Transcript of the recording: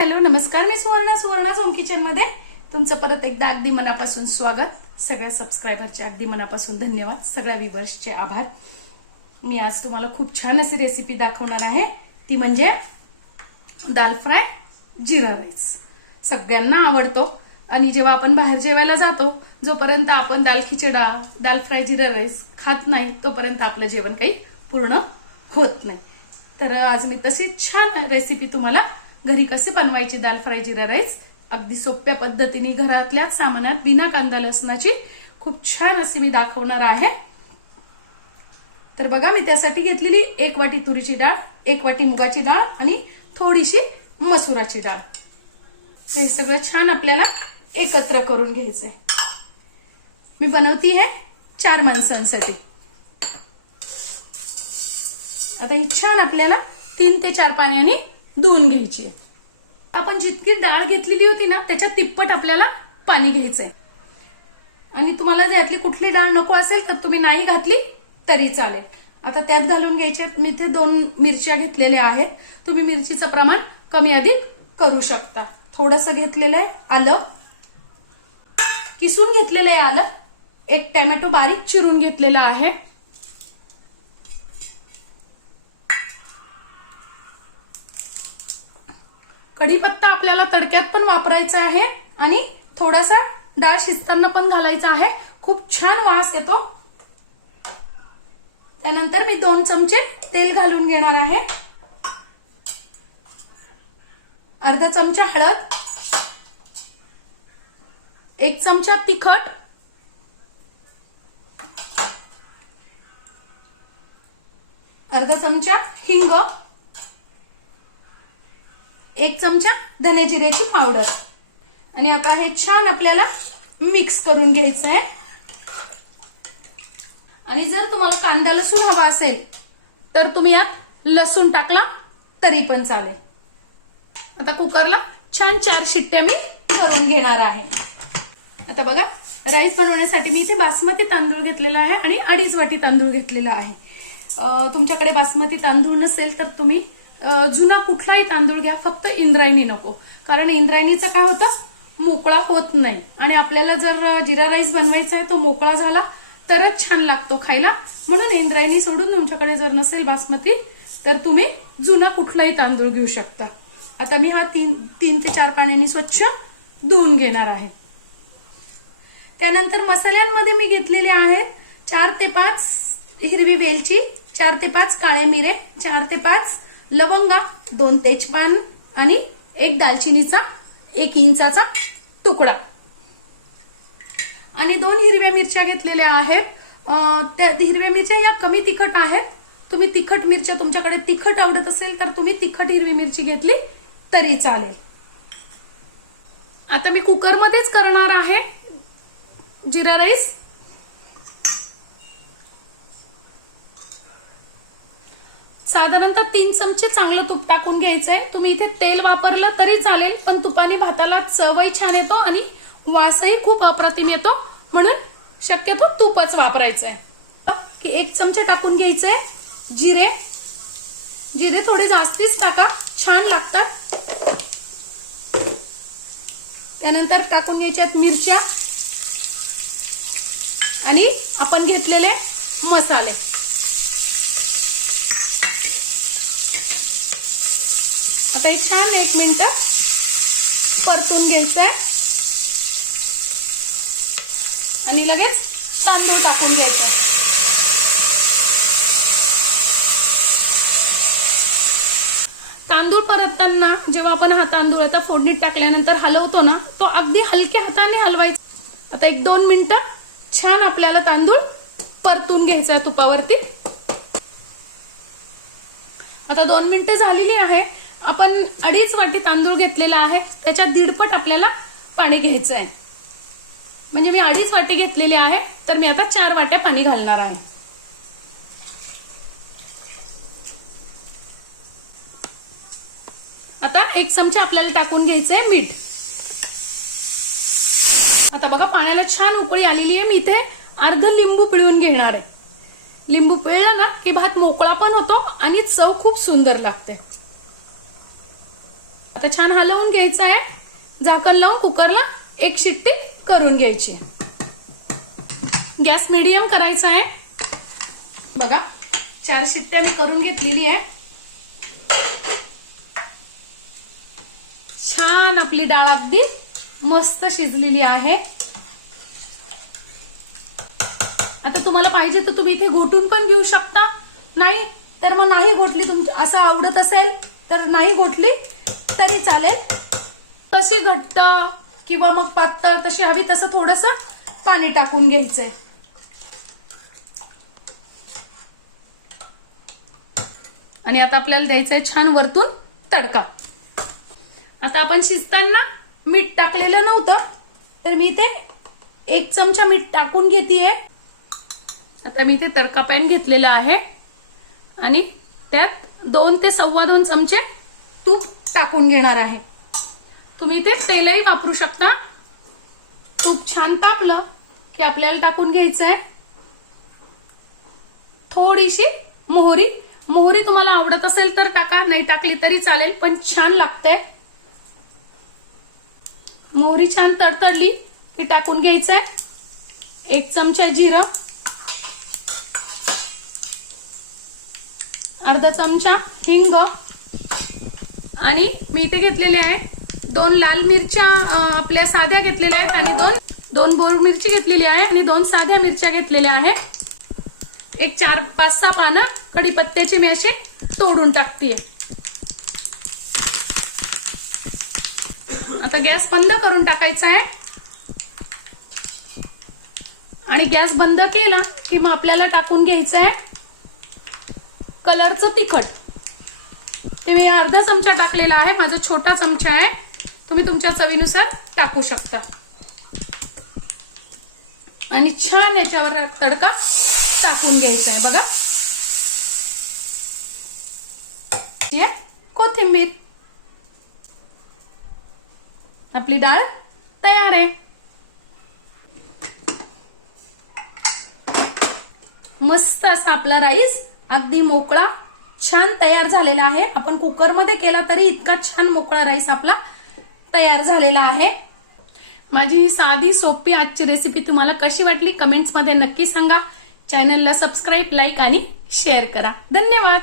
Hello नमस्कार, मी Suvarna home kitchen मध्ये तुमचं परत एकदा अगदी मनापासून स्वागत। सगळ्या सबस्क्रायबरचे अगदी मनापासून धन्यवाद, सगळ्या व्ह्यूअर्सचे आभार। मी आज तुम्हाला खूप छान अशी रेसिपी दाखवणार आहे, ती म्हणजे दाल फ्राय जिरा राईस। सगळ्यांना आवडतो आणि जेव्हा आपण बाहेर जेवायला जातो, जोपर्यंत आपण दाल खिचडा दाल फ्राय जिरा राईस खात नाही तोपर्यंत आपलं जेवण काही पूर्ण होत नाही। तर आज मी तशी छान रेसिपी तुम्हाला घरी कसे बनवायची दाल फ्राय जिरा राईस अगदी सोप्या पद्धतीने घरातल्या सामानात बिना कांदा लसणाची खूप छान अशी मी दाखवणार आहे। तर बघा, मी त्यासाठी घेतलेली 1 वाटी तुरीची डाळ, 1 वाटी मुगाची डाळ आणि थोडीशी मसुराची डाळ। हे सगळं छान आपल्याला एकत्र करून घ्यायचंय। मी बनवती आहे 4 माणसांसाठी। आता ही छान आपल्याला 3 ते 4 पाण्याने धुवून घ्यायची आहे। आपण जितकी डाळ घेतलेली होती ना त्याच्या तिप्पट आपल्याला पाणी घ्यायचंय। आणि तुम्हाला जर यातली कुठली डाळ नको असेल तर तुम्ही नाही घातली तरी चालेल। आता त्यात घालून घ्यायचे, मी इथे 2 मिरच्या घेतलेल्या आहेत। तुम्ही मिरचीचं प्रमाण कमी अधिक करू शकता। थोडंसं घेतलेलं आहे आलं, किसून घेतलेलं आहे आलं। 1 टोमॅटो बारीक चिरून घेतलेला आहे। कढीपत्ता आपल्याला तडक्यात पण वापरायचा आहे आणि थोडासा डाळ शिजताना पण घालायचा आहे, खूप छान वास येतो। त्यानंतर मी 2 चमचे तेल घालून घेणार आहे। अर्धा चमचा हळद, 1 चमचा तिखट, अर्धा चमचा हिंग, 1 चमचा धने जिऱ्याची पावडर। आणि आता हे छान आपल्याला मिक्स करून घ्यायचं आहे। आणि जर तुम्हाला कांदा लसूण हवा असेल तर तुम्ही यात लसूण टाकला तरी पण चालेल। आता कुकरला छान 4 शिट्ट्या मी करून घेणार आहे। आता बघा, राईस बनवण्यासाठी मी इथे बासमती तांदूळ घेतलेला आहे आणि 2.5 वाटी तांदूळ घेतलेला आहे। तुमच्याकडे बासमती तांदूळ नसेल तर तुम्ही जुना कुठलाही तांदूळ घ्या, फक्त इंद्रायणी नको। कारण इंद्रायणीचं काय होतं, मोकळा होत नाही आणि आपल्याला जर जिरा राईस बनवायचा आहे तो मोकळा झाला तरच छान लागतो खायला। म्हणून इंद्रायणी सोडून तुमच्याकडे जर नसेल बासमती तर तुम्ही जुना कुठलाही तांदूळ घेऊ शकता। आता मी हा 3 ते 4 पाण्याने स्वच्छ धुवून घेणार आहे। त्यानंतर मसाल्यांमध्ये मी घेतलेले आहेत 4 ते 5 हिरवी वेलची, 4 ते 5 काळे मिरे, 4 ते 5 लवंगा, 2 तेजपान आणि 1 दालचिनीचा 1 इंचाचा तुकडा आणि 2 हिरव्या मिरच्या घेतलेल्या आहेत। त्या हिरव्या मिरच्या या कमी तिखट आहेत। तुम्ही तिखट मिरच्या, तुमच्याकडे तिखट आवडत असेल तर तुम्ही तिखट हिरवी मिरची घेतली तरी चालेल। आता मी कुकरमध्येच करणार आहे जिरा राईस। साधारणतः 3 चमचे चांगलं तूप टाकून घ्यायचंय। तुम्ही इथे तेल वापरलं तरी चालेल, पण तुपाने भाताला चवही छान येतो आणि वासही खूप अप्रतिम येतो, म्हणून शक्यतो तूपच वापरायचंय। की 1 चमचे टाकून घ्यायचंय जिरे। जिरे थोडे जास्तीच टाका, छान लागतात। त्यानंतर टाकून घ्यायच्यात मिरच्या आणि आपण घेतलेले मसाले। आता हे छान 1 मिनिट परतून घ्यायचंय आणि लगेच तांदूळ टाकून घ्यायचे। तांदूळ परतताना जेव्हा आपण हा तांदूळ आता फोडणीत टाकल्यानंतर हलवतो ना, तो अगदी हलक्या हाताने हलवायचा। आता 1-2 मिनिटं छान आपल्याला तांदूळ परतून घ्यायचा तुपावरती। आता 2 मिनिटं झालेली आहे। आपण 2.5 वाटी तांदूळ घेतलेला आहे, त्याच्या 1.5 पट आपल्याला पाणी घ्यायचं आहे। म्हणजे मी 2.5 वाटी घेतलेली आहे तर मी आता 4 वाट्या पाणी घालणार आहे। आता 1 चमचा आपल्याला टाकून घ्यायचंय मीठ। आता बघा, पाण्याला छान उकळी आलेली आहे। मी इथे अर्ध लिंबू पिळून घेणार आहे। लिंबू पिळला ना की भात मोकळा पण होतो आणि चव खूप सुंदर लागते। आता छान हलवून घ्यायचं आहे. झाकण लावून कुकरला 1 शिट्टी करून घ्यायची. गॅस मीडियम करायचा आहे. बघा 4 शिट्ट्या मी करून घेतलेली आहे. छान आपली डाळ अगदी मस्त शिजलेली आहे. आता तुम्हाला पाहिजे तर तुम्ही इथे घोटून पण घेऊ शकता, नाही तर मग नाही घोटली, असं आवडत असेल तर नाही घोटली तरी चालेल. तशी घट्ट किंवा मग पातळ तशी हवी तसं थोडस पाणी टाकून घ्यायचंय. आणि आता आपल्याला द्यायचंय छान वरतून तडका. आता आपण शिजताना मीठ टाकलेलं नव्हतं तर मी इथे 1 चमचा मीठ टाकून घेतेय. आता मी इथे तडका पॅन घेतलेला आहे आणि त्यात 2 ते 2.25 चमचे तूप टाकून घेणार आहे. तुम्ही इथे तेलही वापरू शकता. तूप छान तापलं की आपल्याला टाकून घ्यायचंय थोडीशी मोहरी. मोहरी तुम्हाला आवडत असेल तर टाका, नाही टाकली तरी चालेल, पण छान लागते. मोहरी छान तडतडली की टाकून घ्यायचंय 1 चमचा जिरं, अर्धा चमचा हिंग आणि मी इथे घेतलेले आहे 2 लाल मिरच्या आपल्या साध्या घेतलेल्या आहेत आणि 2 बोर मिरची घेतलेली आहे आणि 2 साध्या मिरच्या घेतलेल्या आहे. एक 4-5-6 पानं कढीपत्त्याचे मी असे तोडून टाकतेय. आता गॅस बंद करून टाकायचा आहे आणि गॅस बंद केला की मग आपल्याला टाकून घ्यायचं आहे कलरचं तिखट. ते मी अर्धा चमचा टाकलेला आहे, माझा छोटा चमचा आहे, तुम्ही तुमच्या चवीनुसार टाकू शकता. आणि छान याच्यावर तडका टाकून घ्यायचा आहे. बघा कोथिंबीर. आपली डाळ तयार आहे. मस्त असा आपला राईस अगदी मोकळा छान तयार झालेला आहे. आपण कुकरमध्ये केला तरी इतका छान मोकळा राईस आपला तयार झालेला आहे. माझी ही साधी सोपी आजची रेसिपी तुम्हाला कशी वाटली कमेंट्स मध्ये नक्की सांगा. चॅनलला सबस्क्राईब, लाईक आणि शेअर करा. धन्यवाद.